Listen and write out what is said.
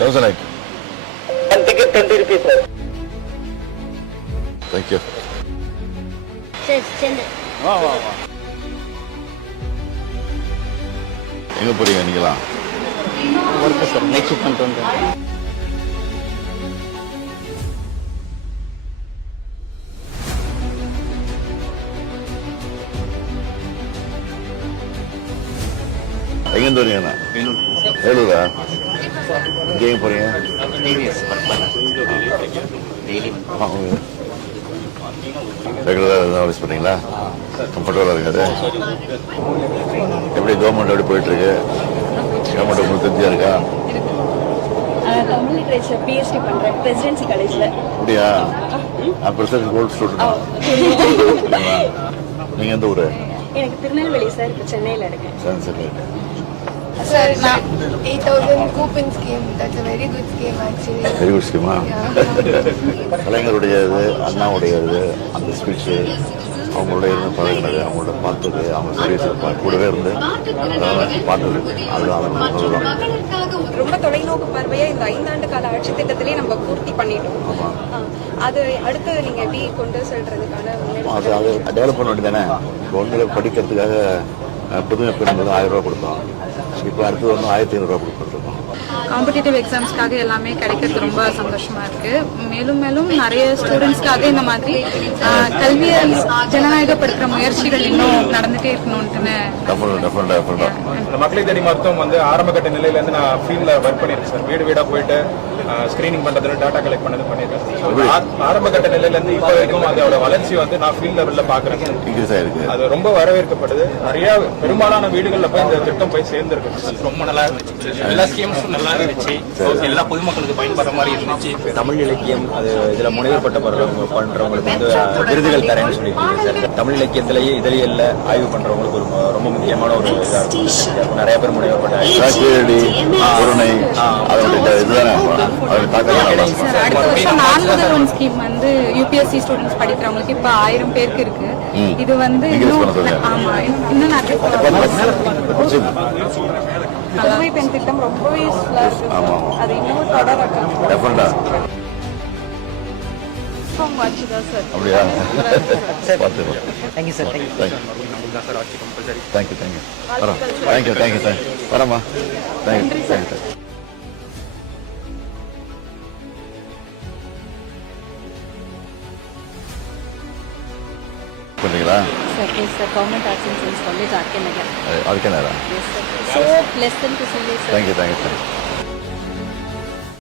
1000 ஆயிடுச்சு. One ticket 20 rupees, sir. Thank you. சரி சென்று வா வா வா. எங்கே போறீங்க நீங்களாம்? ஒர்க்கு சார் நைட் ஷிஃப்ட் பண்ணிட்டு வந்தேன். எங்கேருந்து வரீங்கண்ணா? வேலூரா? இங்கே எங்கே போறீங்க? ரெகுலராக சர்வீஸ் பண்ணீங்களா? கம்ஃபர்டபுளாக இருக்காது? எப்படி கவர்மெண்ட் எப்படி போயிட்டுருக்கு? கவர்மெண்ட் உங்களுக்கு திருப்தியாக இருக்கா? தமிழ் லிட்ரேச்சர் பிஎஸ்டி பண்ணுறேன் பிரசிடென்சி காலேஜில். அப்படியா? நான் பிரசிடென்ட் கோல்டு ஸ்டூடெண்ட். நீங்கள் எந்த ஊர்? எனக்கு திருநெல்வேலி சார், இப்போ சென்னையில் இருக்கேன். சரி சரி. Sir, 8,000 coupon scheme. That's a very good scheme actually. Very good schema? Yeah. கலைஞருடைய இது, அண்ணாவுடைய இது, அந்த ஸ்பீச்சு, அவங்களோட இருந்து பழகினது, அவங்களோட பார்த்தது, அவங்க சர்வீஸ் கூடவே இருந்து பார்த்தது, அதுதான் அதுதான். ரொம்ப தொலைநோக்கு பார்வையை இந்த 5 ஆண்டு கால ஆட்சி திட்டத்திலேயே நம்ம பூர்த்தி பண்ணிட்டோம். ஆமாம். அது அடுத்து நீங்க எப்படி கொண்டு செல்றதுக்கான அது அது டெவலப் பண்ண வேண்டியதானே. இப்போ ஒன்று படிக்கிறதுக்காக புதுமை பெண் 1000 ரூபா கொடுத்தோம். இப்போ அடுத்தது வந்து 1500 ரூபா கொடுத்துருக்கோம். காம்படிட்டிவ் எக்ஸாம்ஸ்க்காக எல்லாமே கிடைக்கிறது ரொம்ப சந்தோஷமா இருக்கு. மேலும் மேலும் நிறைய ஸ்டூடெண்ட்ஸ்க்காக இந்த மாதிரி கல்வியை ஜனநாயகப்படுத்துற முயற்சிகள் இன்னும் நடந்துட்டே இருக்கணும்னு. இந்த மக்களை தேடி மருத்துவம் வந்து ஆரம்பகட்ட நிலையில இருந்து நான் ஃபீல்ட்ல ஒர்க் பண்ணிருக்கேன் சார். வீடு வீடா போயிட்டு ஸ்கிரீனிங் பண்றதுல டாட்டா கலெக்ட் பண்ணது பண்ணிருக்கேன். ஆரம்பகட்ட நிலையில இருந்து இப்போ வரைக்கும் அதோட வளர்ச்சி வந்து நான் ஃபீல்ட் லெவல்ல பாக்குறேன். அது ரொம்ப வரவேற்கப்படுது. நிறைய பெரும்பாலான வீடுகள்ல போய் இந்த திட்டம் போய் சேர்ந்திருக்கு. ரொம்ப நல்லா இருந்துச்சு. எல்லா ஸ்கீம்ஸும் நல்லா இருந்துச்சு. எல்லா பொதுமக்களுக்கு பயன்படுற மாதிரி இருந்துச்சு. தமிழ் இலக்கியம் அது இதுல முனைவர் பட்ட பண்றவங்களுக்கு வந்து விருதுகள் தரேன்னு சொல்லியிருக்கீங்க சார். தமிழ் இலக்கியத்திலேயே இதழியல்ல ஆய்வு பண்றவங்களுக்கு ஒரு ரொம்ப முக்கியமான ஒரு இதா இருக்கும். நிறைய பேர் முனைவர் பட்ட சார், அடுத்த வருஷம் நான் முதல்வன் ஸ்கீம் வந்து யூபிஎஸ்சி ஸ்டூடெண்ட்ஸ் படிக்கிறவங்களுக்கு இப்ப 1000 பேருக்கு இருக்கு. இது வந்து ஆமா இன்னும் நிறைய புதுமை பெண் திட்டம் ரொம்பவே யூஸ்ஃபுல்லா இருக்கு. அது இன்னும் தொடரட்டும். வாட்சுதான் சார். அப்படியா? Thank you, sir. Thank you. Thank you thank you. வரோம். Thank you thank you sir. வரமா? Thank you thank you. பண்ணுறீங்களா? Sir yes sir, government arts and science college RK Nagar. அதுக்கே நேரம். Yes sir. So less then to சொல்லி சார். Thank you thank you sir.